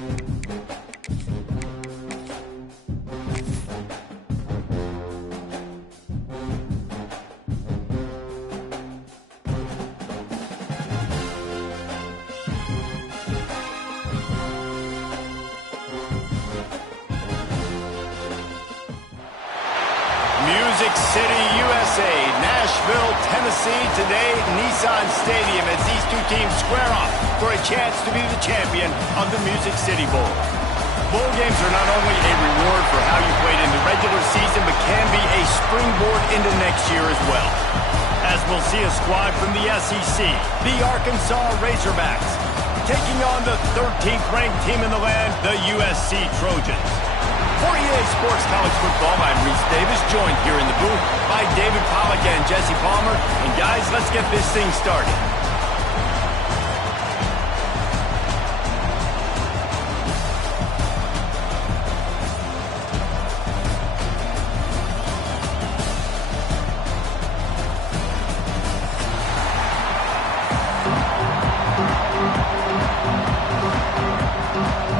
Music City, USA, Nashville, Tennessee, today, Nissan Stadium, as these two teams square off for a chance to be the champion of the Music City Bowl. Bowl games are not only a reward for how you played in the regular season, but can be a springboard into next year as well. As we'll see a squad from the SEC, the Arkansas Razorbacks, taking on the 13th ranked team in the land, the USC Trojans. For EA Sports College Football, I'm Reese Davis, joined here in the booth by David Pollack and Jesse Palmer. And guys, let's get this thing started.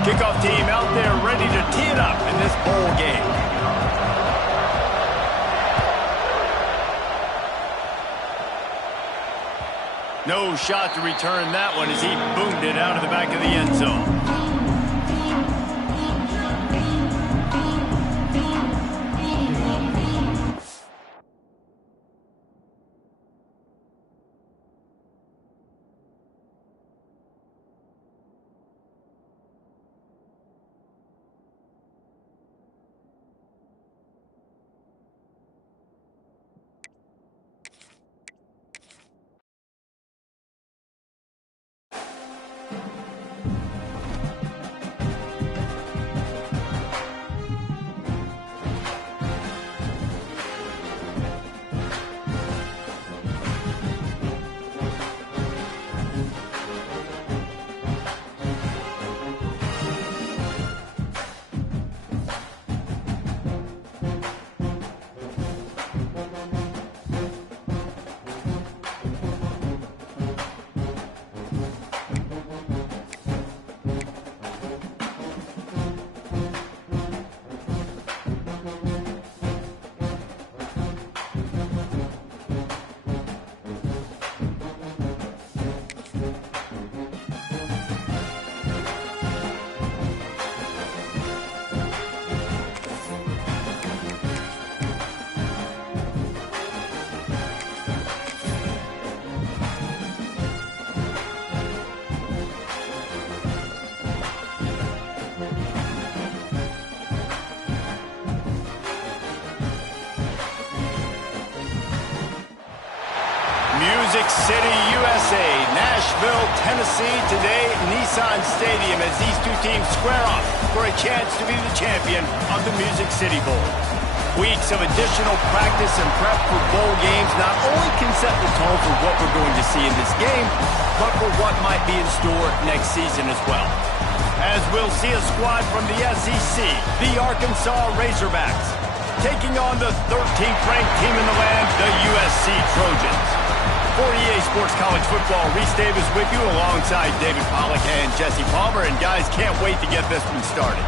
Kickoff team out there ready to tee it up in this bowl game. No shot to return that one as he boomed it out of the back of the end zone. Music City, USA, Nashville, Tennessee, today, Nissan Stadium, as these two teams square off for a chance to be the champion of the Music City Bowl. Weeks of additional practice and prep for bowl games not only can set the tone for what we're going to see in this game, but for what might be in store next season as well. As we'll see a squad from the SEC, the Arkansas Razorbacks, taking on the 13th ranked team in the land, the USC Trojans. For EA Sports College Football, Reese Davis with you alongside David Pollack and Jesse Palmer. And guys, can't wait to get this one started.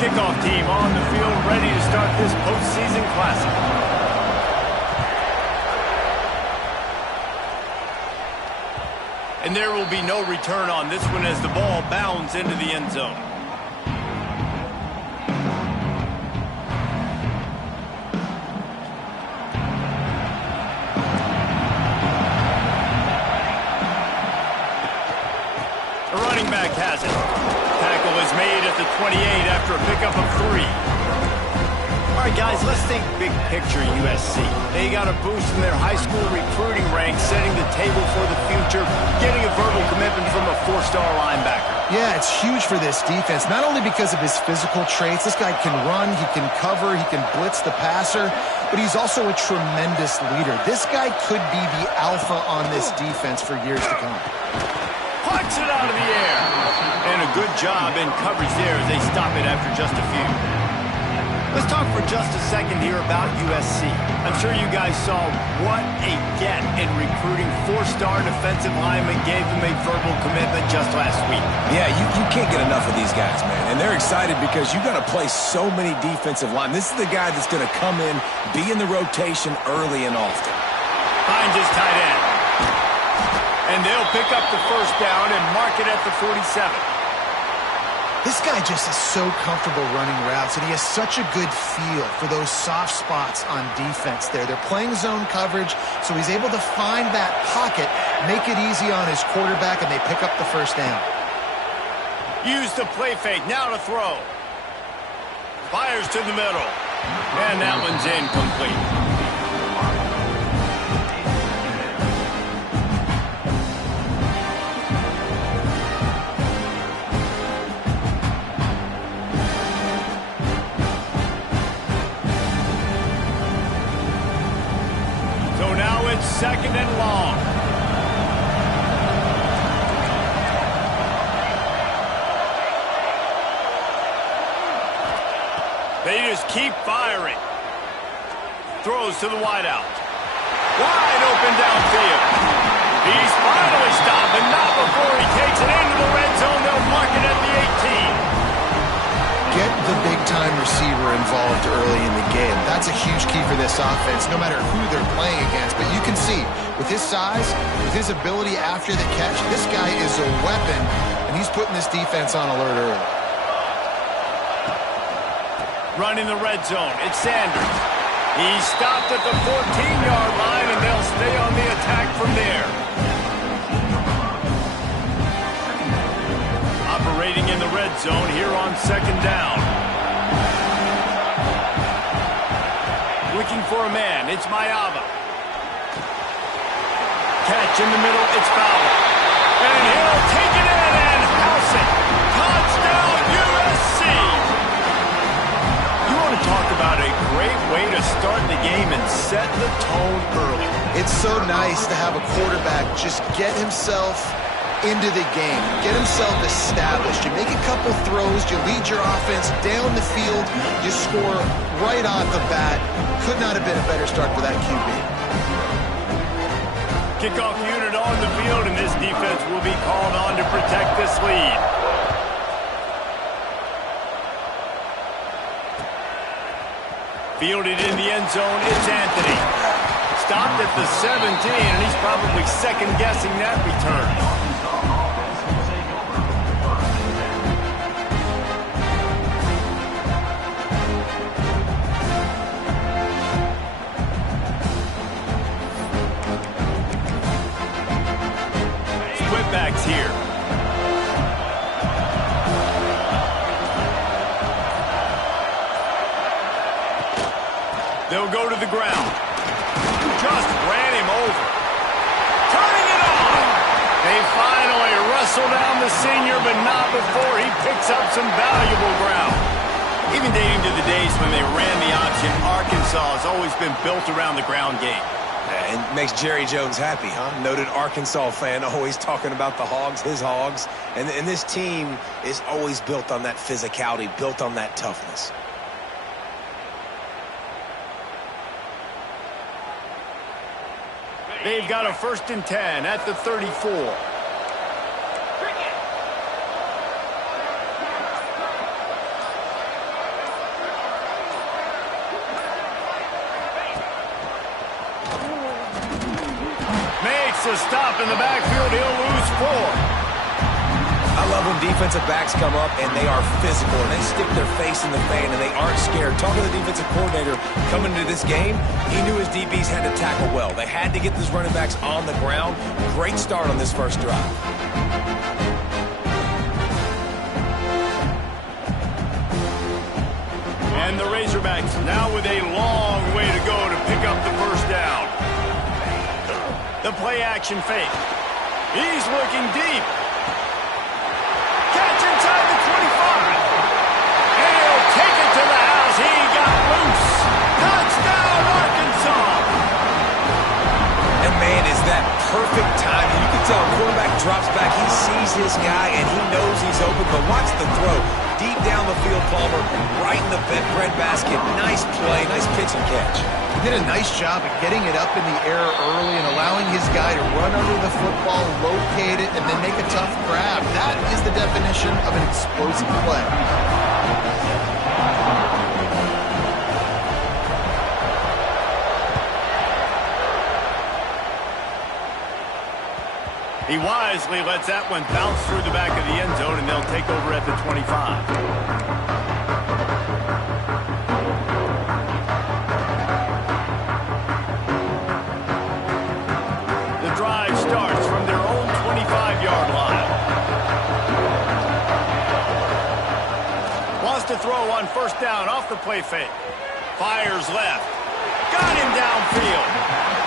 Kickoff team on the field ready to start this postseason classic. And there will be no return on this one as the ball bounds into the end zone. The running back has it. Tackle is made at the 28 after a pickup of 3. All right, guys, let's think big picture USC. They got a boost from their high school recruiting ranks, setting the table for the future, getting a verbal commitment from a four-star linebacker. Yeah, it's huge for this defense, not only because of his physical traits. This guy can run, he can cover, he can blitz the passer, but he's also a tremendous leader. This guy could be the alpha on this defense for years to come. Punts it out of the air. And a good job in coverage there as they stop it after just a few. Let's talk for just a second here about USC. I'm sure you guys saw what a get in recruiting. Four-star defensive lineman gave them a verbal commitment just last week. Yeah, you can't get enough of these guys, man. And they're excited because you got to play so many defensive linemen. This is the guy that's going to come in, be in the rotation early and often. Finds his tight end. And they'll pick up the first down and mark it at the 47. This guy just is so comfortable running routes, and he has such a good feel for those soft spots on defense there. They're playing zone coverage, so he's able to find that pocket, make it easy on his quarterback, and they pick up the first down. Use the play fake, now to throw. Fires to the middle. And that one's incomplete. Second and long. They just keep firing. Throws to the wideout. Wide open downfield. He's finally stopped, but not before he takes it into the red zone. They'll mark it at the 18. Get the big-time receiver involved early in the game. That's a huge key for this offense, no matter who they're playing against. But you can see, with his size, with his ability after the catch, this guy is a weapon, and he's putting this defense on alert early. Running the red zone, it's Sanders. He's stopped at the 14-yard line, and they'll stay on the attack from there. Operating in the red zone here on second down. Looking for a man, it's Mayava. Catch in the middle, it's Fowler. And he'll take it in and house it. Touchdown, USC! You want to talk about a great way to start the game and set the tone early. It's so nice to have a quarterback just get himself into the game, get himself established. You make a couple throws, you lead your offense down the field, you score right off the bat. Could not have been a better start for that QB. Kickoff unit on the field, and this defense will be called on to protect this lead. Fielded in the end zone, it's Anthony. Stopped at the 17, and he's probably second-guessing that return. Backs here. They'll go to the ground. Just ran him over. Turning it on. They finally wrestle down the senior, but not before he picks up some valuable ground. Even dating to the days when they ran the option, Arkansas has always been built around the ground game. And makes Jerry Jones happy, huh? Noted Arkansas fan, always talking about the Hogs, his Hogs. And this team is always built on that physicality, built on that toughness. They've got a 1st and 10 at the 34. A stop in the backfield, he'll lose 4. I love when defensive backs come up and they are physical and they stick their face in the fan and they aren't scared. Talking to the defensive coordinator coming into this game, he knew his DBs had to tackle well. They had to get those running backs on the ground. Great start on this first drive. And the Razorbacks now with a long way to go to pick up the first down. The play-action fake. He's looking deep. Catch inside the 25. And he'll take it to the house. He got loose. Touchdown, Arkansas. And man, is that perfect timing. You can tell quarterback drops back. He sees his guy, and he knows he's open. But watch the throw. Deep down the field, Palmer, right in the bread basket. Nice play, nice pitch and catch. He did a nice job of getting it up in the air early and allowing his guy to run under the football, locate it, and then make a tough grab. That is the definition of an explosive play. He wisely lets that one bounce through the back of the end zone, and they'll take over at the 25. The drive starts from their own 25-yard line. Wants to throw on first down off the play fake. Fires left. Got him downfield.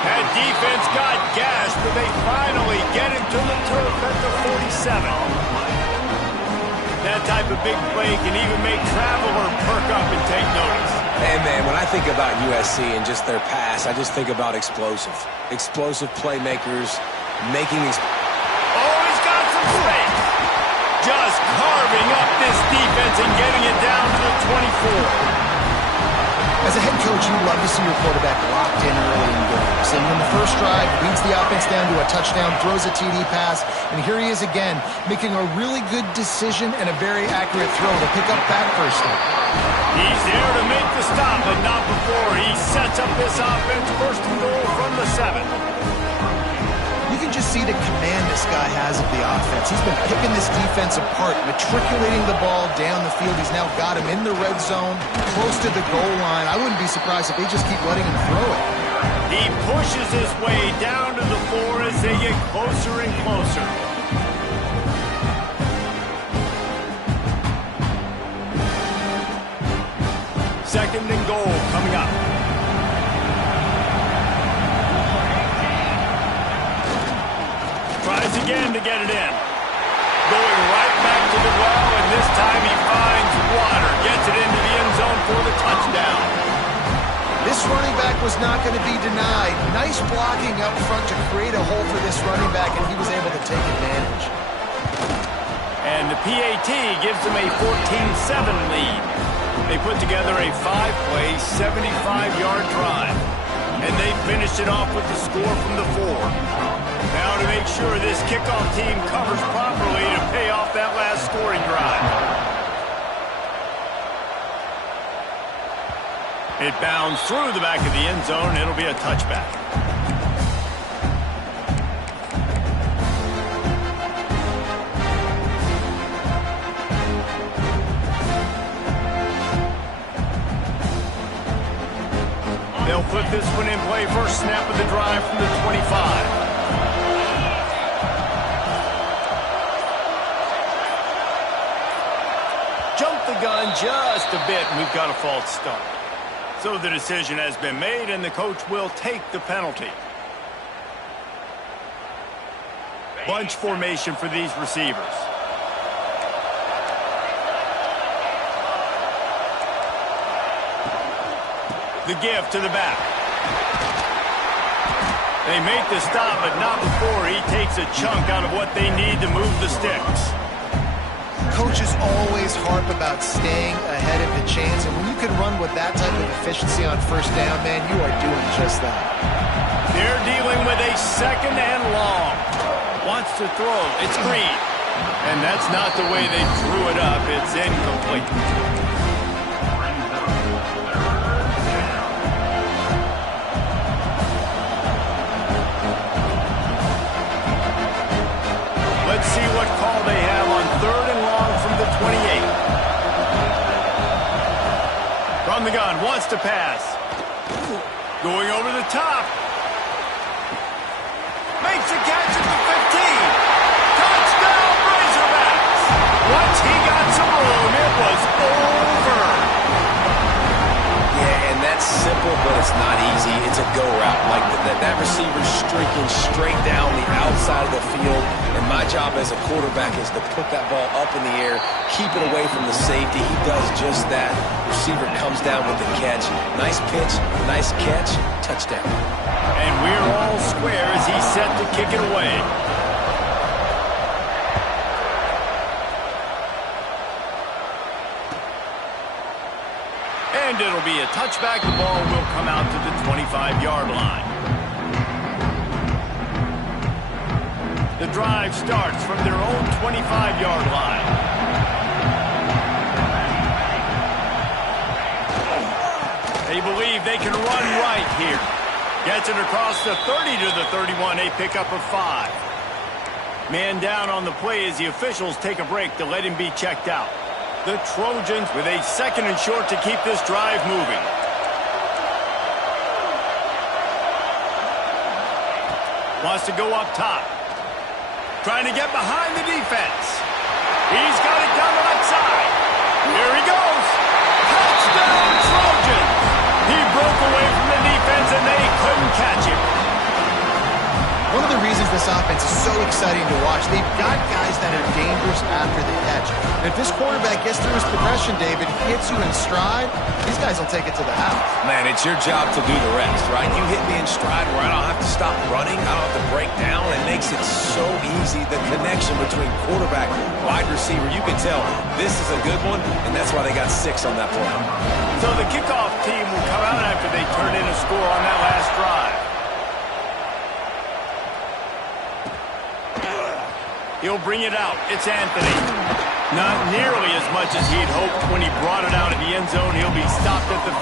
That defense got gashed, but they finally get him to the turf at the 47. That type of big play can even make Traveler perk up and take notice. Hey, man, when I think about USC and just their pass, I just think about explosive. Explosive playmakers making these... Oh, he's got some space. Just carving up this defense and getting it down to the 24. As a head coach, you love to see your quarterback locked in early in games. And in the first drive, leads the offense down to a touchdown, throws a TD pass, and here he is again, making a really good decision and a very accurate throw to pick up that first down. He's there to make the stop, but not before. He sets up this offense first and goal from the 7. You can just see the command this guy has of the offense. He's been picking this defense apart, matriculating the ball down the field. He's now got him in the red zone, close to the goal line. I wouldn't be surprised if they just keep letting him throw it. He pushes his way down to the 4 as they get closer and closer. Second and goal coming up. Tries again to get it in. Going right back to the well, and this time he finds water. Gets it into the end zone for the touchdown. This running back was not going to be denied. Nice blocking up front to create a hole for this running back, and he was able to take advantage. And the PAT gives them a 14-7 lead. They put together a 5-play, 75-yard drive. And they finished it off with the score from the 4. Now to make sure this kickoff team covers properly to pay off that last scoring drive. It bounds through the back of the end zone. It'll be a touchback. They'll put this one in play. First snap of the drive from the 25. Jump the gun just a bit, and we've got a false start. So the decision has been made, and the coach will take the penalty. Bunch formation for these receivers. The give to the back. They make the stop, but not before he takes a chunk out of what they need to move the sticks. Coaches always harp about staying ahead of the chains, and when you can run with that type of efficiency on first down, man, you are doing just that. They're dealing with a second and long. Wants to throw. It's Green. And that's not the way they drew it up. It's incomplete. Let's see what call they have on third and long from the 28. From the gun, wants to pass. Going over the top. Makes a catch at the 15. Touchdown, Razorbacks. Once he got some room, it was over. simple, but it's not easy. It's a go route. Like that receiver's streaking straight down the outside of the field, and my job as a quarterback is to put that ball up in the air, keep it away from the safety. He does just that. Receiver comes down with the catch. Nice pitch, nice catch, touchdown. And we're all square as he's set to kick it away. And it'll be a touchback. The ball will come out to the 25-yard line. The drive starts from their own 25-yard line. They believe they can run right here. Gets it across the 30 to the 31, a pickup of 5. Man down on the play as the officials take a break to let him be checked out. The Trojans with a 2nd and short to keep this drive moving. Wants to go up top. Trying to get behind the defense. He's got it down the left side. Here he goes. Touchdown Trojans. He broke away from the defense and they couldn't catch him. One of the reasons this offense is so exciting to watch, they've got guys that are dangerous after the catch. And if this quarterback gets through his progression, David, hits you in stride, these guys will take it to the house. Man, it's your job to do the rest, right? You hit me in stride where I don't have to stop running, I don't have to break down. It makes it so easy, the connection between quarterback, wide receiver. You can tell this is a good one, and that's why they got 6 on that play. So the kickoff team will come out after they turn in a score on that last drive. He'll bring it out. It's Anthony. Not nearly as much as he'd hoped when he brought it out of the end zone. He'll be stopped at the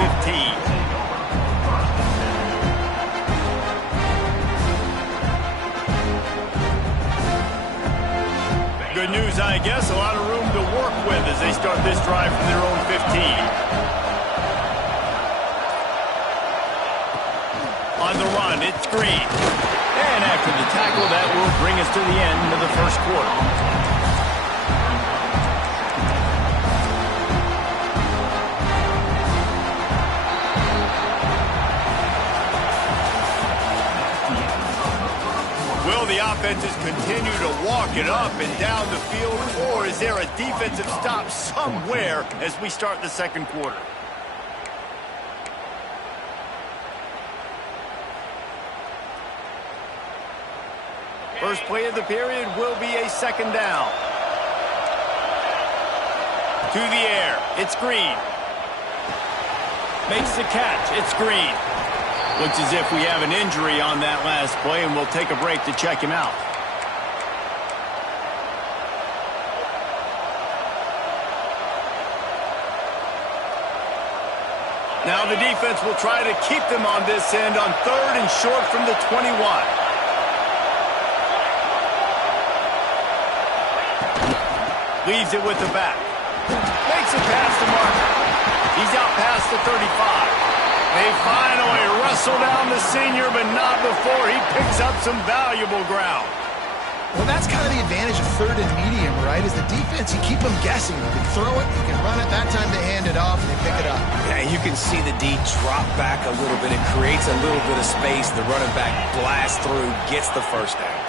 15. Good news, I guess. A lot of room to work with as they start this drive from their own 15. On the run, it's Green. And after the tackle, that will bring us to the end of the first quarter. Will the offenses continue to walk it up and down the field, or is there a defensive stop somewhere as we start the second quarter? First play of the period will be a 2nd down. To the air, it's Green. Makes the catch, it's Green. Looks as if we have an injury on that last play, and we'll take a break to check him out. Now the defense will try to keep them on this end on 3rd and short from the 21. Leaves it with the back. Makes it past the marker. He's out past the 35. They finally wrestle down the senior, but not before he picks up some valuable ground. Well, that's kind of the advantage of 3rd and medium, right? Is the defense, you keep them guessing. You can throw it, you can run it. That time they hand it off and they pick it up. Yeah, you can see the D drop back a little bit. It creates a little bit of space. The running back blasts through, gets the first down.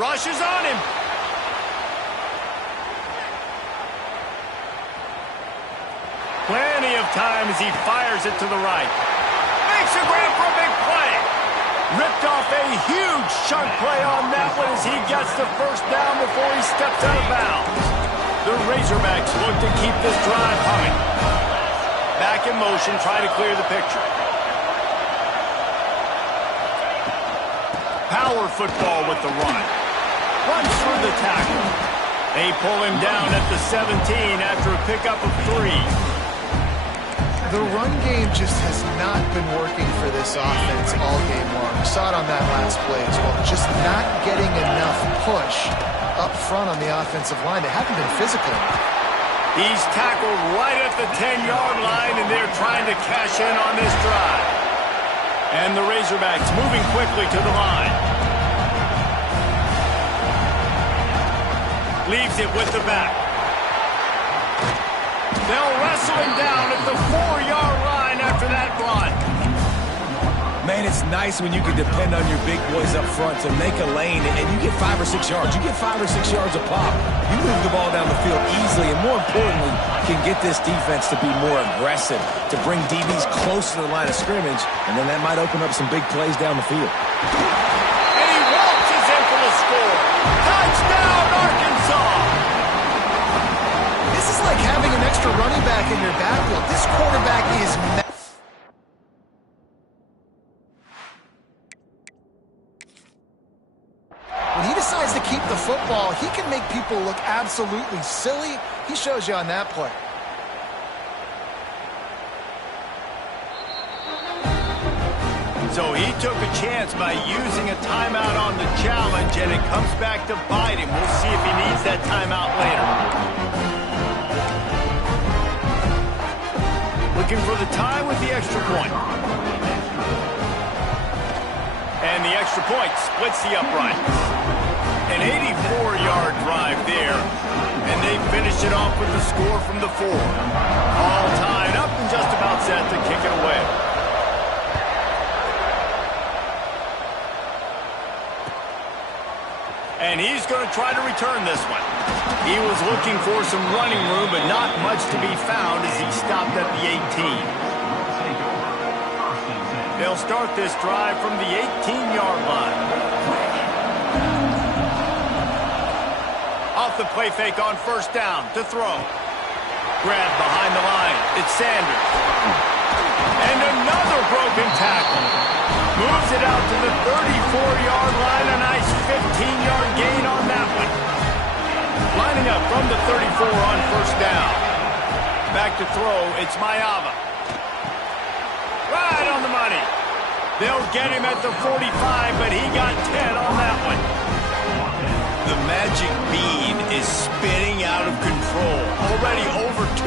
Rushes on him. Plenty of time as he fires it to the right. Makes a grab for a big play. Ripped off a huge chunk play on that one as he gets the first down before he steps out of bounds. The Razorbacks look to keep this drive humming. Back in motion, trying to clear the picture. Power football with the run. Runs through the tackle. They pull him down at the 17 after a pickup of 3. The run game just has not been working for this offense all game long. We saw it on that last play as well. Just not getting enough push up front on the offensive line. They haven't been physical enough. He's tackled right at the 10-yard line, and they're trying to cash in on this drive. And the Razorbacks moving quickly to the line. Leaves it with the back. They'll wrestle him down at the 4-yard Man, it's nice when you can depend on your big boys up front to make a lane, and you get 5 or 6 yards. You get 5 or 6 yards a pop. You move the ball down the field easily, and more importantly, can get this defense to be more aggressive, to bring DBs close to the line of scrimmage, and then that might open up some big plays down the field. And he waltzes in for the score. Touchdown, Arkansas! This is like having an extra running back in your backfield. This quarterback is... When he decides to keep the football, he can make people look absolutely silly. He shows you on that play. So he took a chance by using a timeout on the challenge, and it comes back to bite him. We'll see if he needs that timeout later. Looking for the tie with the extra point. And the extra point splits the uprights. An 84-yard drive there, and they finish it off with the score from the 4. All tied up and just about set to kick it away. And he's going to try to return this one. He was looking for some running room, but not much to be found as he stopped at the 18. They'll start this drive from the 18-yard line. Off the play fake on first down to throw. Grab behind the line. It's Sanders. And another broken tackle. Moves it out to the 34-yard line. A nice 15-yard gain on that one. Lining up from the 34 on first down. Back to throw. It's Mayava. Right on the money. They'll get him at the 45, but he got 10 on that one. The magic bean is spinning out of control. Already over 200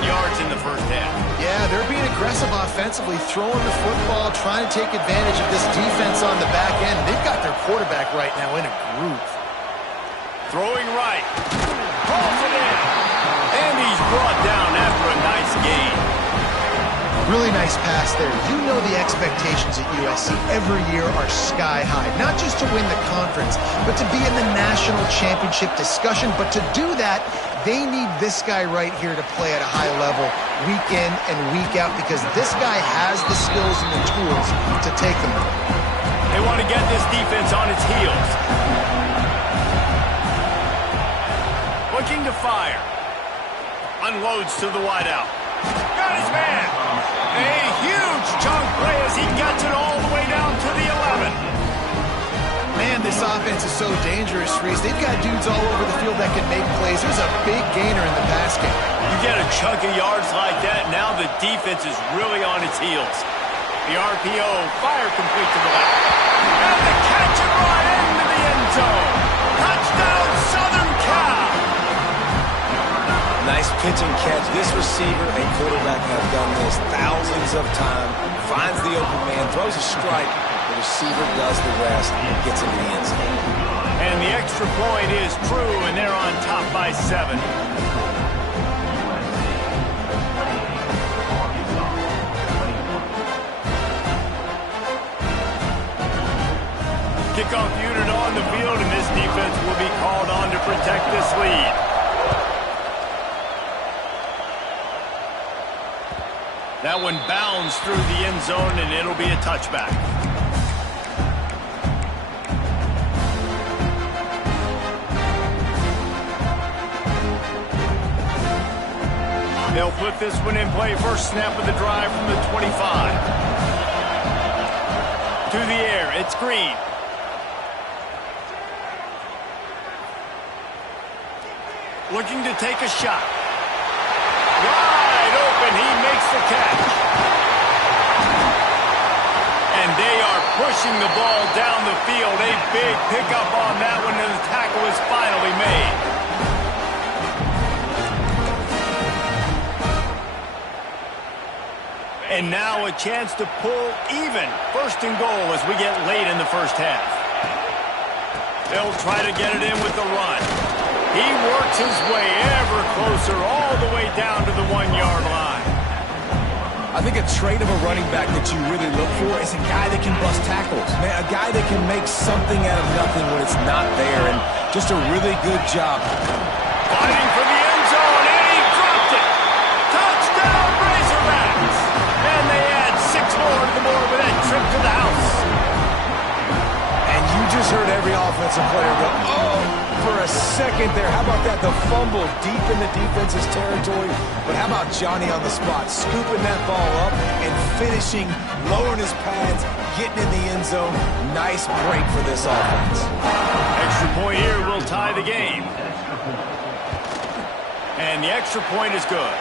yards in the first half. Yeah, they're being aggressive offensively, throwing the football, trying to take advantage of this defense on the back end. They've got their quarterback right now in a groove. Throwing right. Pulls it in. And he's brought down after a nice gain. Really nice pass there. You know the expectations at USC every year are sky high. Not just to win the conference, but to be in the national championship discussion. But to do that, they need this guy right here to play at a high level week in and week out, because this guy has the skills and the tools to take them there. They want to get this defense on its heels. Looking to fire. Unloads to the wideout. Got his man. A huge chunk play as he gets it all the way down to the 11. Man, this offense is so dangerous, Reese. They've got dudes all over the field that can make plays. There's a big gainer in the pass game. You get a chunk of yards like that, now the defense is really on its heels. The RPO, fire complete to the left. And the catch it right into the end zone. Touchdown, Southern Cal. Nice pitch and catch. This receiver and quarterback have done this thousands of times. Finds the open man, throws a strike. The receiver does the rest and gets into the end zone. And the extra point is true, and they're on top by 7. Kickoff unit on the field, and this defense will be called on to protect this lead. That one bounds through the end zone, and it'll be a touchback. They'll put this one in play. First snap of the drive from the 25. To the air, it's Green. Looking to take a shot. Wide open, he makes the catch. And they are pushing the ball down the field. A big pickup on that one, and the tackle is finally made. And now a chance to pull even. First and goal as we get late in the first half. They'll try to get it in with the run. He works his way ever closer all the way down to the 1-yard line. I think a trait of a running back that you really look for is a guy that can bust tackles. Man, a guy that can make something out of nothing when it's not there, and just a really good job. Fighting for the end zone, and he dropped it. Touchdown, Razorbacks. And they add 6 more to the board with that trip to the house. And you just heard every offensive player go, oh, for a second there. How about that? The fumble deep in the defense's territory. But how about Johnny on the spot, scooping that ball up and finishing, lowering his pads, getting in the end zone. Nice break for this offense. Extra point here will tie the game. And the extra point is good.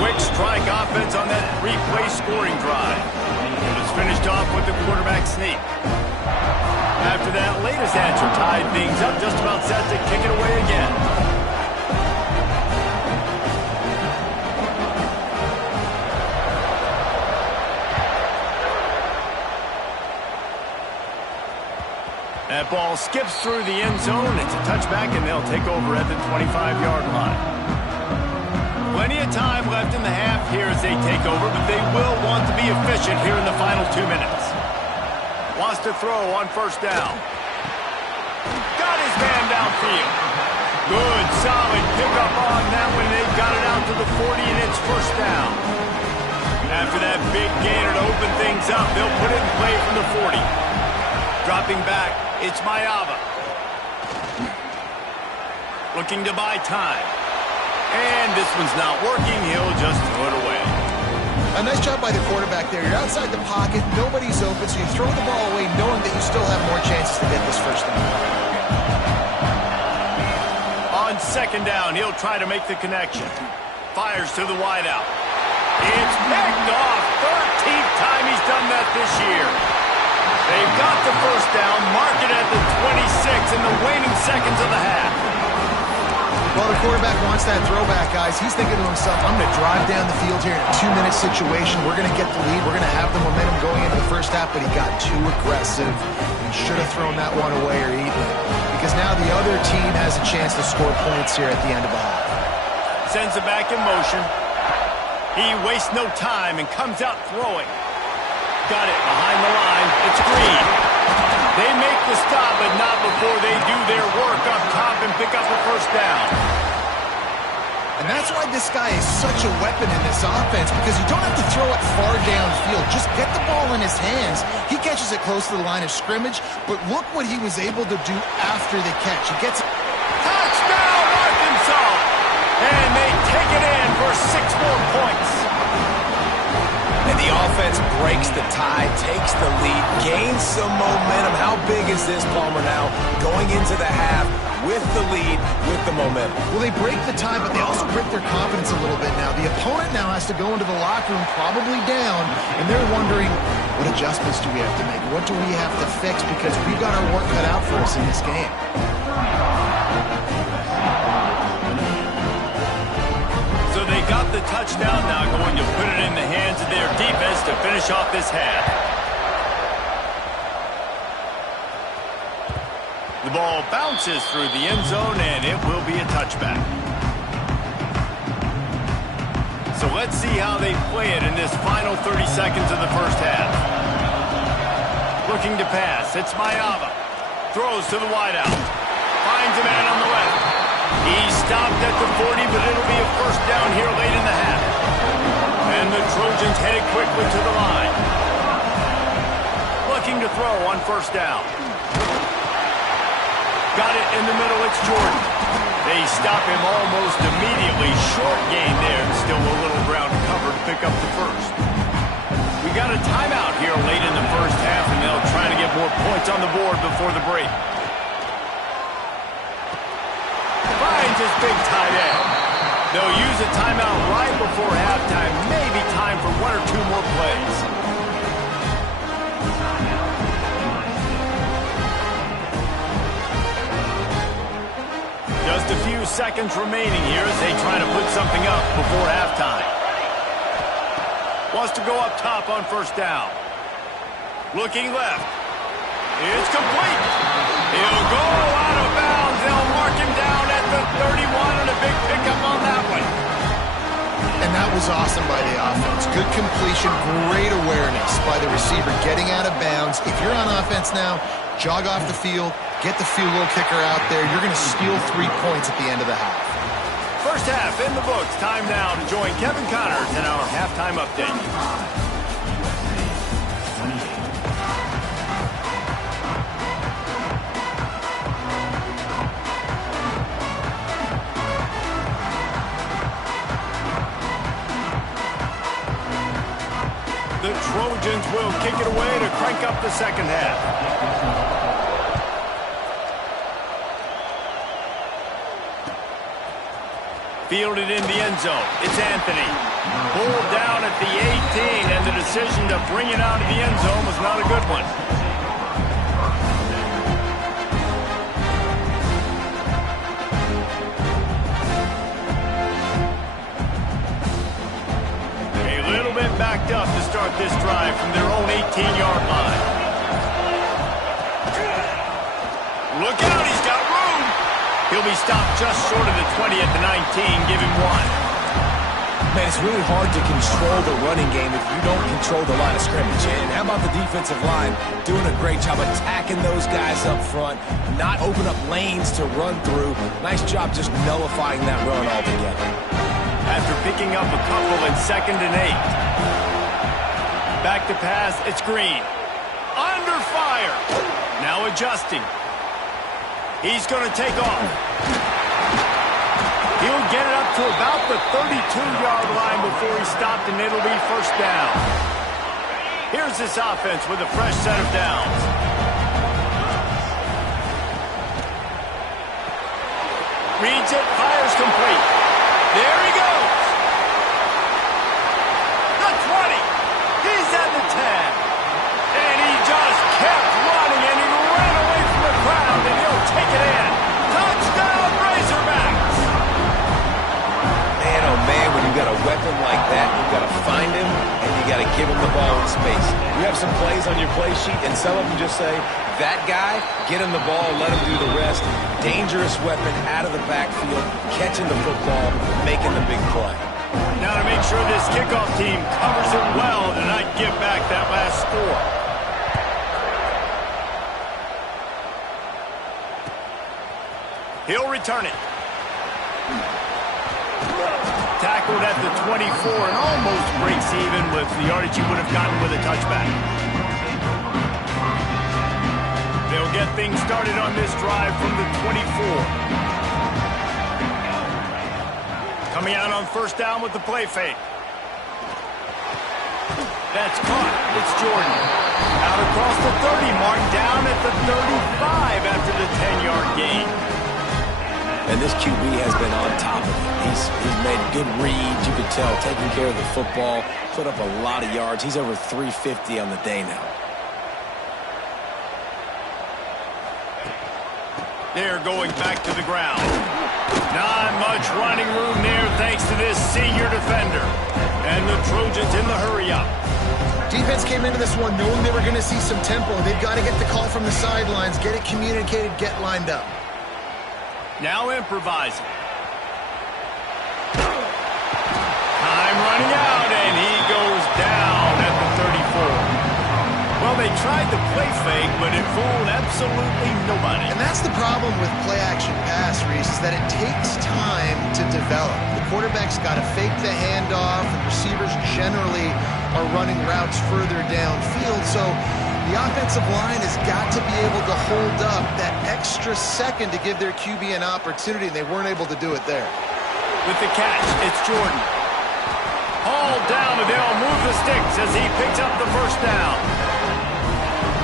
Quick strike offense on that 3-play scoring drive. It was finished off with the quarterback sneak. After that latest answer tied things up, just about set to kick it away again. That ball skips through the end zone. It's a touchback, and they'll take over at the 25-yard line. Plenty of time left in the half here as they take over, but they will want to be efficient here in the final 2 minutes. Wants to throw on first down. Got his man downfield. Good, solid pickup on that one. They've got it out to the 40, and it's first down. After that big gainer to open things up, they'll put it in play from the 40. Dropping back, it's Mayava. Looking to buy time. And this one's not working. He'll just throw it away. A nice job by the quarterback there. You're outside the pocket, nobody's open, so you throw the ball away knowing that you still have more chances to get this first down. On second down, he'll try to make the connection. Fires to the wideout. It's picked off. 13th time he's done that this year. They've got the first down, mark it at the 26 in the waning seconds of the half. Well, the quarterback wants that throwback, guys. He's thinking to himself, I'm going to drive down the field here in a 2-minute situation. We're going to get the lead. We're going to have the momentum going into the first half, but he got too aggressive. He should have thrown that one away or eaten it, because now the other team has a chance to score points here at the end of the half. Sends it back in motion. He wastes no time and comes out throwing. Got it behind the line. It's Green. They make the stop, but not before they do their work up top and pick up a first down. And that's why this guy is such a weapon in this offense, because you don't have to throw it far downfield. Just get the ball in his hands. He catches it close to the line of scrimmage, but look what he was able to do after the catch. He gets it. Touchdown, Arkansas! And they take it in for 6 more points. And the offense breaks the tie, takes the lead, gains some momentum. How big is this, Palmer, now? Going into the half with the lead, with the momentum. Well, they break the tie, but they also break their confidence a little bit now. The opponent now has to go into the locker room, probably down, and they're wondering, what adjustments do we have to make? What do we have to fix? Because we've got our work cut out for us in this game. They got the touchdown, now going to put it in the hands of their defense to finish off this half. The ball bounces through the end zone, and it will be a touchback. So let's see how they play it in this final 30 seconds of the first half. Looking to pass, it's Mayava. Throws to the wideout. Finds a man on the left. He stopped at the 40, but it'll be a first down here late in the half. And the Trojans headed quickly to the line. Looking to throw on first down. Got it in the middle, it's Jordan. They stop him almost immediately. Short gain there. Still a little ground cover to pick up the first. We got a timeout here late in the first half, and they'll try to get more points on the board before the break. Finds his big tight end. They'll use a timeout right before halftime. Maybe time for 1 or 2 more plays. Just a few seconds remaining here as they try to put something up before halftime. Wants to go up top on first down. Looking left. It's complete. He'll go out of bounds. They'll mark him down at the 31, and a big pickup on that one. And that was awesome by the offense. Good completion, great awareness by the receiver getting out of bounds. If you're on offense now, jog off the field, get the field goal kicker out there. You're going to steal 3 points at the end of the half. First half in the books. Time now to join Kevin Connors in our halftime update. The Trojans will kick it away to crank up the second half. Fielded in the end zone. It's Anthony. Pulled down at the 18, and the decision to bring it out of the end zone was not a good one. Backed up to start this drive from their own 18-yard line. Look out, he's got room. He'll be stopped just short of the 20 at the 19, give him 1. Man, it's really hard to control the running game if you don't control the line of scrimmage. And how about the defensive line doing a great job attacking those guys up front, not open up lanes to run through. Nice job just nullifying that run altogether. After picking up a couple in 2nd and 8. Back to pass, it's Green. Under fire. Now adjusting. He's going to take off. He'll get it up to about the 32-yard line before he's stopped, and it'll be first down. Here's this offense with a fresh set of downs. Reads it, fires complete. There he goes. The 20. He's at the 10. And he just kept running, and he ran away from the crowd, and he'll take it in. Touchdown, Razorbacks. Man, oh man, when you got a weapon like that, you got to find him, and you got to give him the ball in space. You have some plays on your play sheet, and some of them just say, that guy, get him the ball, let him do the rest. Dangerous weapon out of the backfield, catching the football, making the big play. Now to make sure this kickoff team covers it well and not give back that last score. He'll return it. Tackled at the 24 and almost breaks even with the yardage he would have gotten with a touchback. They'll get things started on this drive from the 24. Coming out on first down with the play fake. That's caught. It's Jordan. Out across the 30 mark, down at the 35 after the 10-yard gain. And this QB has been on top of it. He's made good reads, you could tell, taking care of the football, put up a lot of yards. He's over 350 on the day now. They're going back to the ground. Not much running room there thanks to this senior defender. And the Trojans in the hurry-up. Defense came into this one knowing they were going to see some tempo. They've got to get the call from the sidelines, get it communicated, get lined up. Now improvising. Time running out, and he goes down at the 34. Well, they tried the play fake, but it fooled absolutely nobody. And that's the problem with play-action pass, Reese, is that it takes time to develop. The quarterback's got to fake the handoff, and receivers generally are running routes further downfield. So the offensive line has got to be able to hold up that extra second to give their QB an opportunity, and they weren't able to do it there. With the catch, it's Jordan. Hauled down, and they'll move the sticks as he picks up the first down.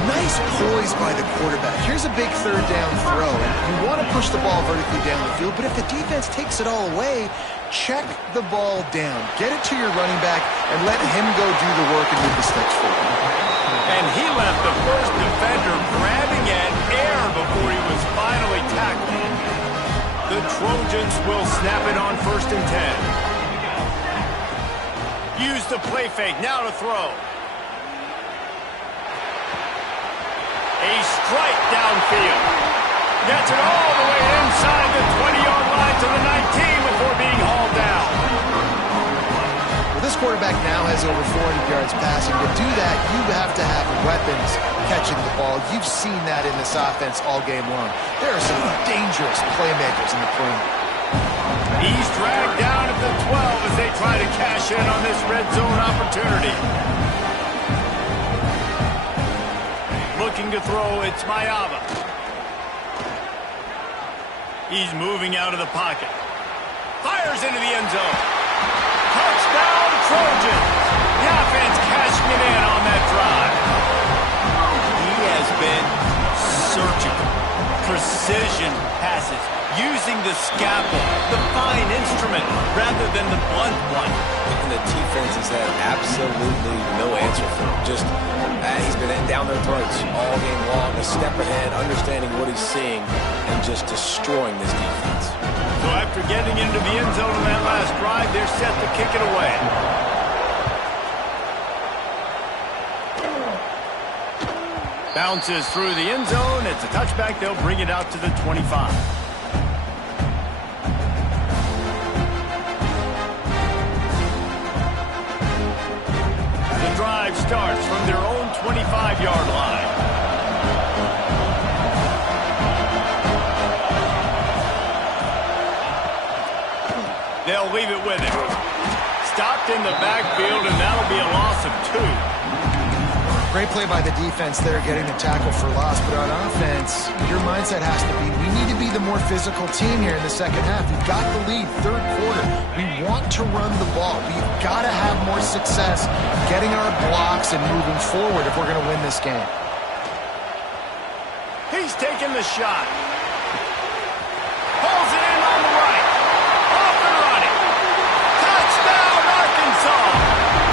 Nice poise by the quarterback. Here's a big third down throw. You want to push the ball vertically down the field, but if the defense takes it all away, check the ball down. Get it to your running back and let him go do the work and move the sticks for you. And he left the first defender grabbing at air before he was finally tackled. The Trojans will snap it on 1st and 10. Use the play fake, now to throw. A strike downfield. Gets it all the way inside the 20-yard line to the 19 before being hauled down. quarterback now has over 400 yards passing. To do that, you have to have weapons catching the ball. You've seen that in this offense all game long. There are some dangerous playmakers in the perimeter. He's dragged down at the 12 as they try to cash in on this red zone opportunity. Looking to throw, it's Mayava. He's moving out of the pocket. Fires into the end zone. Touchdown, Trojans. The offense cashing it in on that drive. He has been surgical. Precision passes. Using the scalpel, the fine instrument, rather than the blunt one. And the defense has had absolutely no answer for him. Just, he's been down their throats all game long, a step ahead, understanding what he's seeing, and just destroying this defense. So after getting into the end zone on that last drive, they're set to kick it away. Bounces through the end zone. It's a touchback. They'll bring it out to the 25. Drive starts from their own 25-yard line. They'll leave it with him. Stopped in the backfield, and that'll be a loss of 2. Great play by the defense there, getting the tackle for loss. But on offense, your mindset has to be, we need to be the more physical team here in the second half. We've got the lead, third quarter. We want to run the ball. We've got to have more success getting our blocks and moving forward if we're going to win this game. He's taking the shot. Pulls it in on the right. Off and running. Touchdown, Arkansas.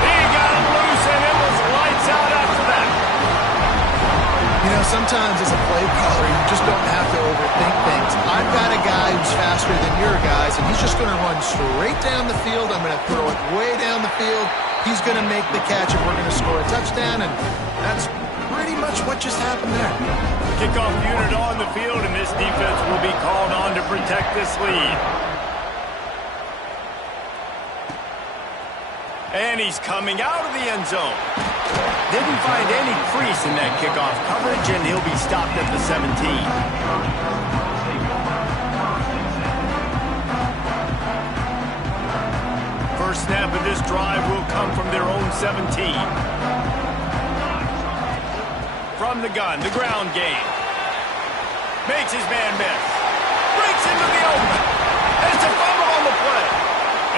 He got him loose, and it was lights out after that. You know, sometimes as a play caller, you just don't have to overthink things. I've got a guy who's faster than your guys, and he's just going to run straight down the field. I'm going to throw it way down the field. He's going to make the catch, and we're going to score a touchdown, and that's pretty much what just happened there. Kickoff unit on the field, and this defense will be called on to protect this lead. And he's coming out of the end zone. Didn't find any crease in that kickoff coverage, and he'll be stopped at the 17. First snap of this drive will come from their own 17. From the gun, the ground game. Makes his man miss. Breaks into the open. It's a fumble on the play.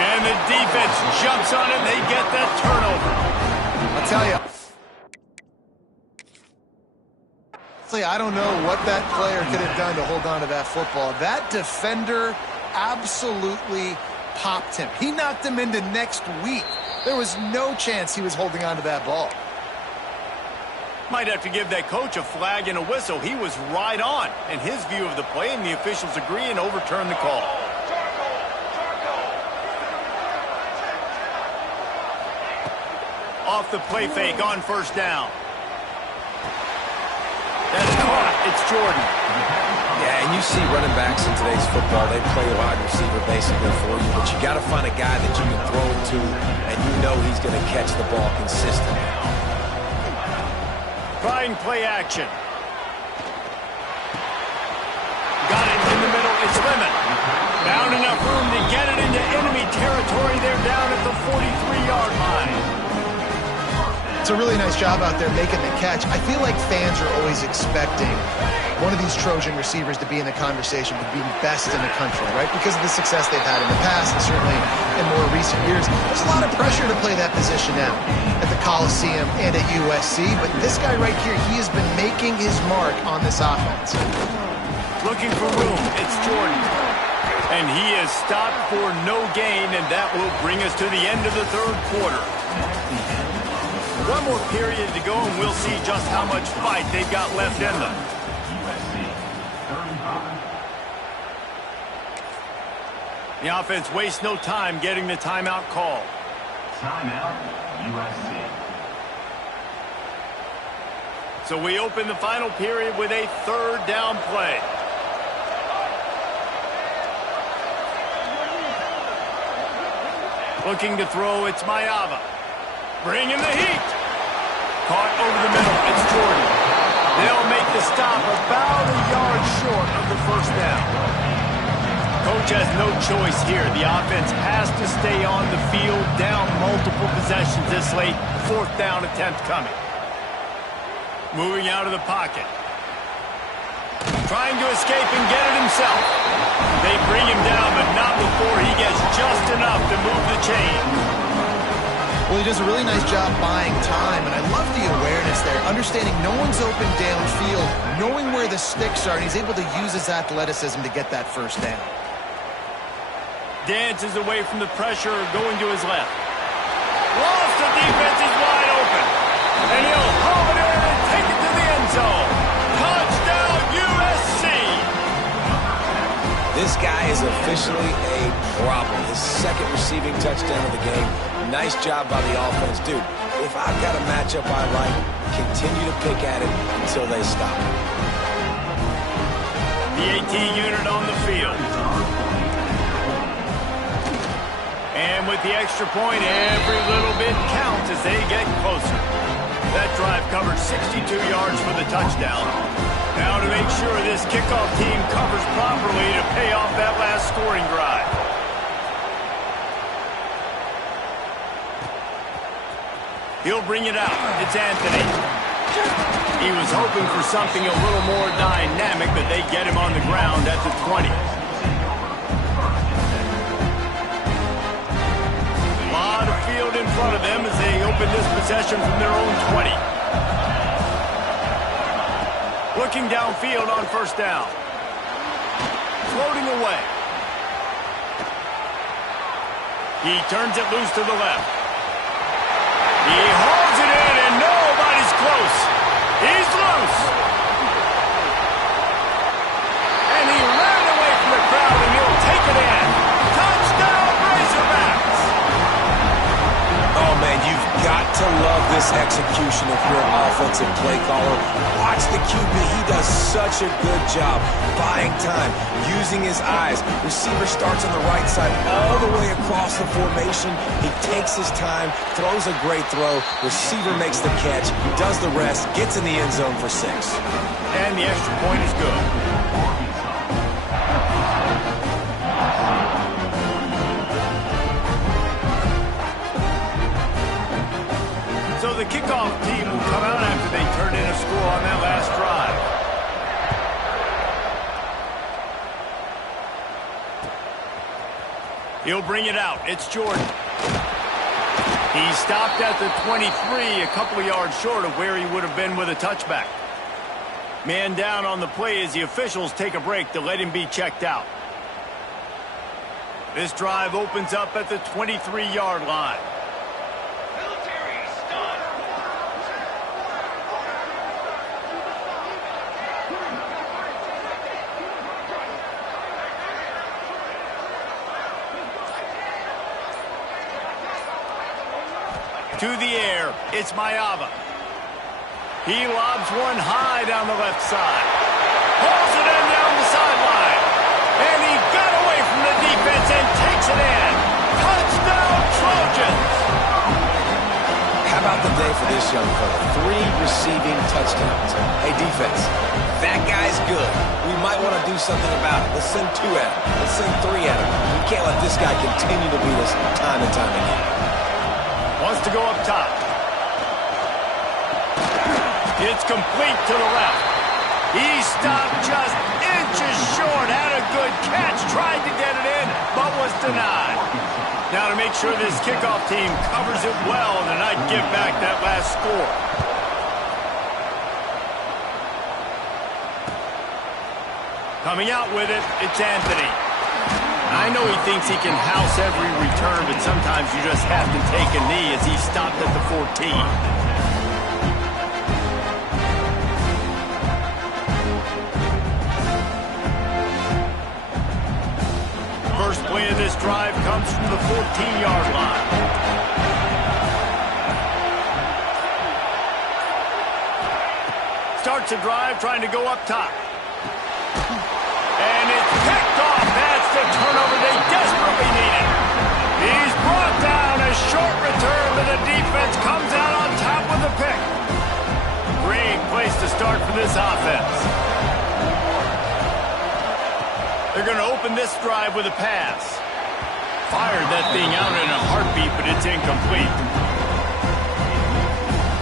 And the defense jumps on it, and they get that turnover. I'll tell you. I don't know what that player could have done to hold on to that football. That defender absolutely popped him. He knocked him into next week. There was no chance he was holding on to that ball. Might have to give that coach a flag and a whistle. He was right on in his view of the play, and the officials agree and overturn the call. Off the play fake on first down. That's caught. It's Jordan. Yeah, and you see running backs in today's football, they play a wide receiver basically for you, but you got to find a guy that you can throw it to, and you know he's going to catch the ball consistently. Trying play action. Got it in the middle. It's Lemon. Found enough room to get it into enemy territory. They're down at the 43-yard line. It's a really nice job out there making the catch. I feel like fans are always expecting one of these Trojan receivers to be in the conversation for being best in the country, right? Because of the success they've had in the past and certainly in more recent years. There's a lot of pressure to play that position now at the Coliseum and at USC, but this guy right here, he has been making his mark on this offense. Looking for room. It's Jordan. And he is stopped for no gain, and that will bring us to the end of the third quarter. One more period to go, and we'll see just how much fight they've got left in them. The offense wastes no time getting the timeout call. Timeout, USC. So we open the final period with a third down play. Looking to throw, it's Mayava. Bringing the heat. Caught over the middle, it's Jordan. They'll make the stop about a yard short of the first down. Coach has no choice here. The offense has to stay on the field, down multiple possessions this late. Fourth down attempt coming. Moving out of the pocket. Trying to escape and get it himself. They bring him down, but not before he gets just enough to move the chain. Well, he does a really nice job buying time, and I love the awareness there, understanding no one's open downfield, knowing where the sticks are, and he's able to use his athleticism to get that first down. Dances away from the pressure, going to his left. Lost, the defense is wide open. And he'll haul it in and take it to the end zone. Touchdown, USC! This guy is officially a problem. His second receiving touchdown of the game. Nice job by the offense. Dude, if I've got a matchup I like, continue to pick at it until they stop it. The AT unit on the field. And with the extra point, every little bit counts as they get closer. That drive covered 62 yards for the touchdown. Now to make sure this kickoff team covers properly to pay off that last scoring drive. He'll bring it out. It's Anthony. He was hoping for something a little more dynamic, but they get him on the ground at the 20. A lot of field in front of them as they open this possession from their own 20. Looking downfield on first down. Floating away. He turns it loose to the left. He hauls it in, and nobody's close. He's loose. And he ran away from the crowd, and he'll take it in. Touchdown, Razorbacks! Oh, man, you've got to love this execution if you're an offensive play caller. Watch the QB. He does such a good job buying time, using his eyes. Receiver starts on the right side all the way across the formation. He takes his time, throws a great throw. Receiver makes the catch, does the rest, gets in the end zone for 6. And the extra point is good. So the kickoff team will come out after they turn in a score on that last drive. He'll bring it out. It's Jordan. He stopped at the 23, a couple of yards short of where he would have been with a touchback. Man down on the play as the officials take a break to let him be checked out. This drive opens up at the 23-yard line. To the air, it's Mayava. He lobs one high down the left side. Pulls it in down the sideline. And he got away from the defense and takes it in. Touchdown, Trojans! How about the day for this young fella? 3 receiving touchdowns. Hey, defense, that guy's good. We might want to do something about it. Let's send 2 at him. Let's send 3 at him. We can't let this guy continue to beat us time and time again. Wants to go up top. It's complete to the left. He stopped just inches short. Had a good catch. Tried to get it in, but was denied. Now to make sure this kickoff team covers it well and not give back that last score. Coming out with it, it's Anthony. I know he thinks he can house every return, but sometimes you just have to take a knee as he stopped at the 14. First play of this drive comes from the 14-yard line. Starts a drive trying to go up top. And it's picked off. That's the turnover they desperately needed. He's brought down. the defense comes out on top with a pick. Great place to start for this offense. They're going to open this drive with a pass. Fired that thing out in a heartbeat, but it's incomplete.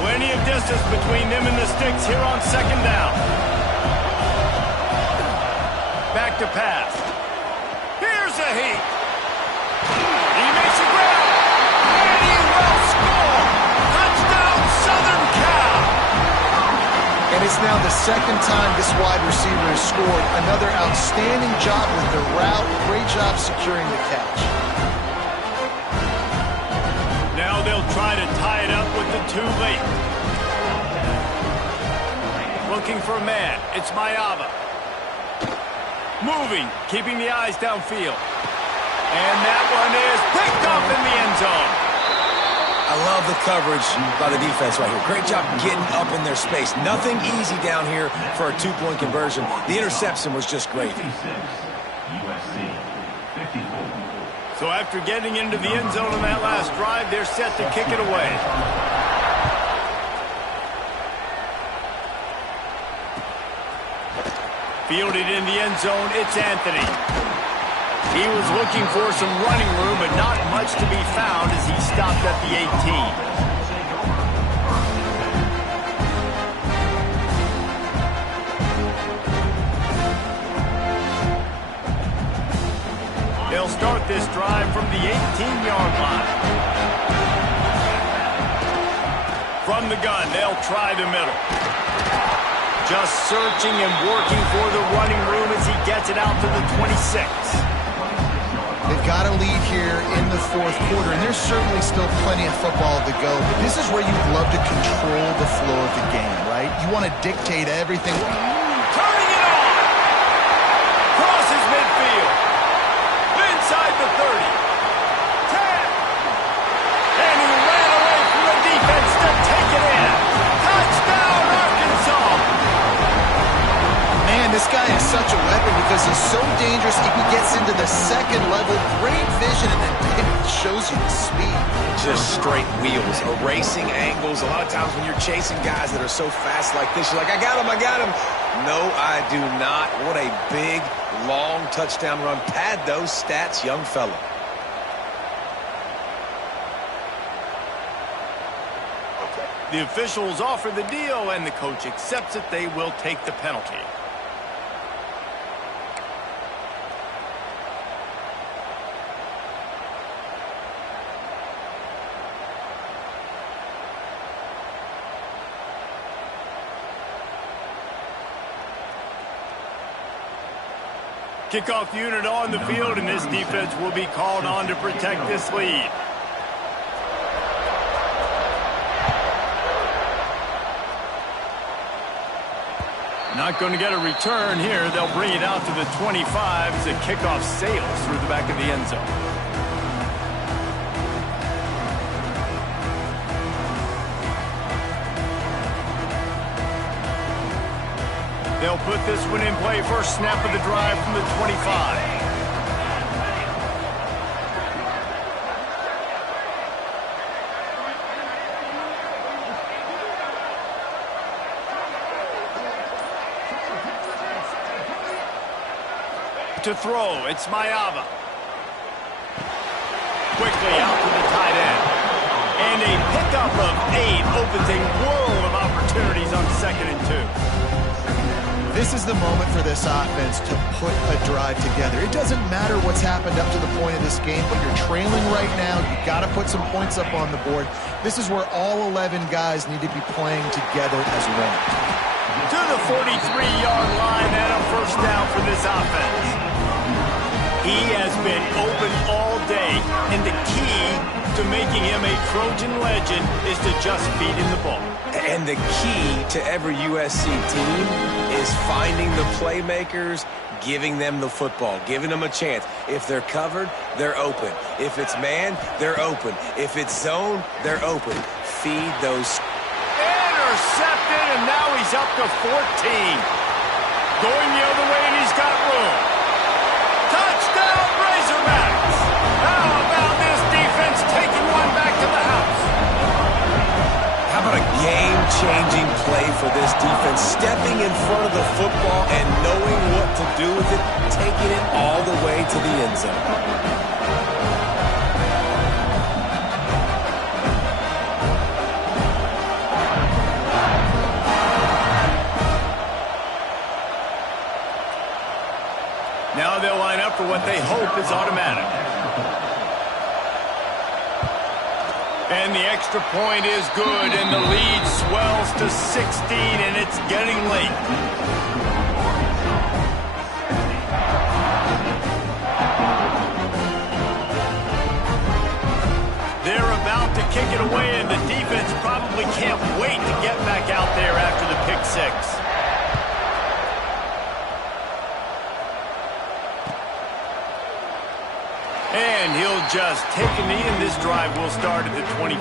Plenty of distance between them and the sticks here on second down. Back to pass. Here's a heat. He makes a grab. And he will score. Touchdown, Southern Cal. And it's now the second time this wide receiver has scored. Another outstanding job with the route. Great job securing the catch. Now they'll try to tie it up with the two late. Looking for a man. It's Mayava. Moving, keeping the eyes downfield. And that one is picked up in the end zone. I love the coverage by the defense right here. Great job getting up in their space. Nothing easy down here for a two-point conversion. The interception was just great. USC 54. So after getting into the end zone on that last drive, they're set to kick it away. Fielded in the end zone, it's Anthony. He was looking for some running room, but not much to be found as he stopped at the 18. They'll start this drive from the 18-yard line. From the gun, they'll try the middle. Just searching and working for the running room as he gets it out to the 26. They've got a lead here in the fourth quarter, and there's certainly still plenty of football to go. But this is where you'd love to control the flow of the game, right? You want to dictate everything. Turning it on! Crosses midfield. Inside the 30. 10. And he ran away from the defense to take it in. Touchdown, Arkansas! Man, this guy is such a weapon because he's so dangerous. If he gets into the second level, great vision, and then it shows you the speed. Just straight wheels, erasing angles. A lot of times when you're chasing guys that are so fast like this, you're like, I got him, I got him. No, I do not. What a big, long touchdown run. Pad those stats, young fella. The officials offer the deal, and the coach accepts it. They will take the penalty. Kickoff unit on the field, and this defense will be called on to protect this lead. Not going to get a return here. They'll bring it out to the 25 as the kickoff sails through the back of the end zone. They'll put this one in play. First snap of the drive from the 25. To throw, it's Mayava. Quickly out to the tight end. And a pickup of 8 opens a world of opportunities on 2nd and 2. This is the moment for this offense to put a drive together. It doesn't matter what's happened up to the point of this game, but you're trailing right now. You've got to put some points up on the board. This is where all 11 guys need to be playing together as one. To the 43-yard line and a first down for this offense. He has been open all day, and the key to making him a Trojan legend is to just feed him the ball. And the key to every USC team is finding the playmakers, giving them the football, giving them a chance. If they're covered, they're open. If it's man, they're open. If it's zone, they're open. Feed those. Intercepted, and now he's up to 14. Going the other way, and he's got room. Touchdown, Razorbacks! How about this defense taking one back to the house? game-changing play for this defense, stepping in front of the football and knowing what to do with it, taking it all the way to the end zone. Now they'll line up for what they hope is automatic. And the extra point is good, and the lead swells to 16, and it's getting late. They're about to kick it away, and the defense probably can't wait to get back out there after the pick six. And he'll just take a knee, and this drive will start at the 25.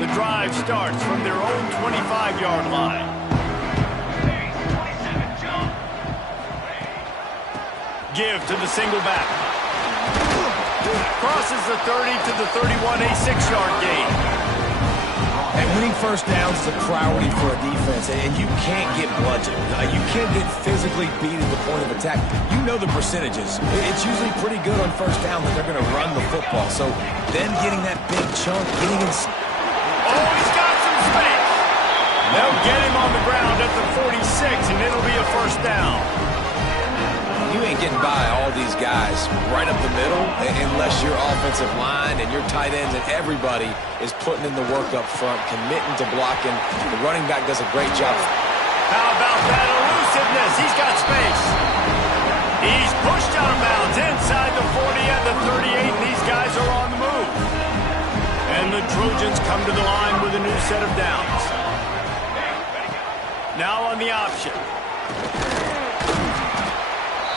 The drive starts from their own 25-yard line. Give to the single back. Crosses the 30 to the 31, a 6-yard gain. And winning first downs is a priority for a defense, and you can't get bludgeoned. You can't get physically beat at the point of attack. You know the percentages. It's usually pretty good on first down that they're going to run the football. So then getting that big chunk, getting in. Oh, he's got some space. They'll get him on the ground at the 46, and it'll be a first down. You ain't getting by all these guys right up the middle unless your offensive line and your tight ends and everybody is putting in the work up front, committing to blocking. The running back does a great job. How about that elusiveness? He's got space. He's pushed out of bounds inside the 40 and the 38, and these guys are on the move. And the Trojans come to the line with a new set of downs. Now on the option.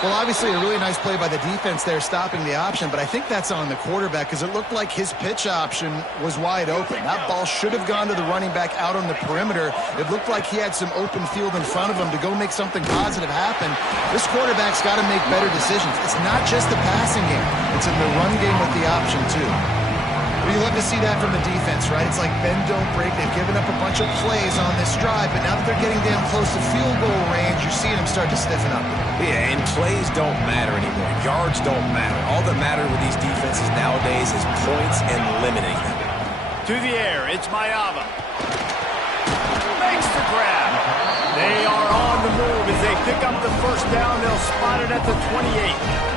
Well, obviously a really nice play by the defense there stopping the option, but I think that's on the quarterback because it looked like his pitch option was wide open. That ball should have gone to the running back out on the perimeter. It looked like he had some open field in front of him to go make something positive happen. This quarterback's got to make better decisions. It's not just the passing game. It's in the run game with the option, too. Well, you love to see that from the defense, right? It's like bend, don't break. They've given up a bunch of plays on this drive, but now that they're getting damn close to field goal range, you're seeing them start to stiffen up. Yeah, and plays don't matter anymore. Yards don't matter. All that matters with these defenses nowadays is points and limiting them. To the air, it's Mayava. Makes the grab. They are on the move as they pick up the first down. They'll spot it at the 28.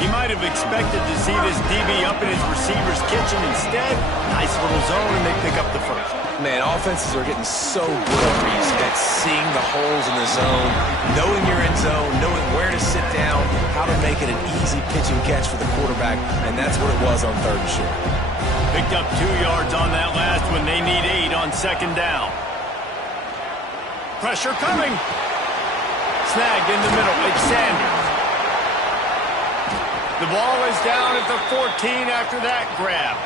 He might have expected to see this DB up in his receiver's kitchen. Instead, nice little zone, and they pick up the first. Man, offenses are getting so good at seeing the holes in the zone, knowing you're in zone, knowing where to sit down, how to make it an easy pitch and catch for the quarterback, and that's what it was on third and short. Picked up 2 yards on that last one. They need 8 on second down. Pressure coming. Snagged in the middle. It's Sanders. The ball is down at the 14 after that grab.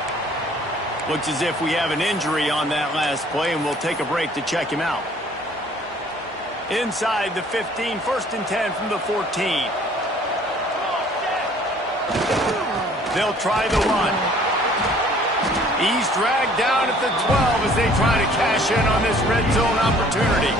Looks as if we have an injury on that last play, and we'll take a break to check him out. Inside the 15, first and 10 from the 14. They'll try the run. He's dragged down at the 12 as they try to cash in on this red zone opportunity.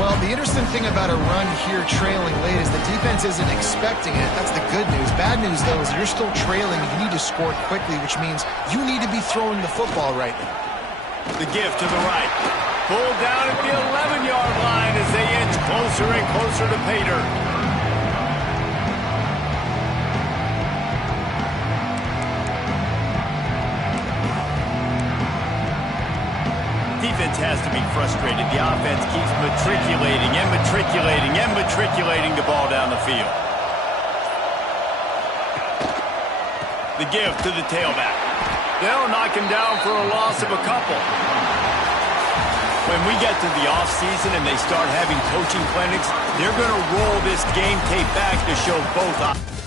Well, the interesting thing about a run here trailing late is the defense isn't expecting it. That's the good news. Bad news, though, is you're still trailing. You need to score quickly, which means you need to be throwing the football right now. The give to the right. Pulled down at the 11-yard line as they inch closer and closer to pay dirt. Defense has to be frustrated. The offense keeps matriculating and matriculating and matriculating the ball down the field. The give to the tailback. They'll knock him down for a loss of a couple. When we get to the offseason and they start having coaching clinics, they're going to roll this game tape back to show both options.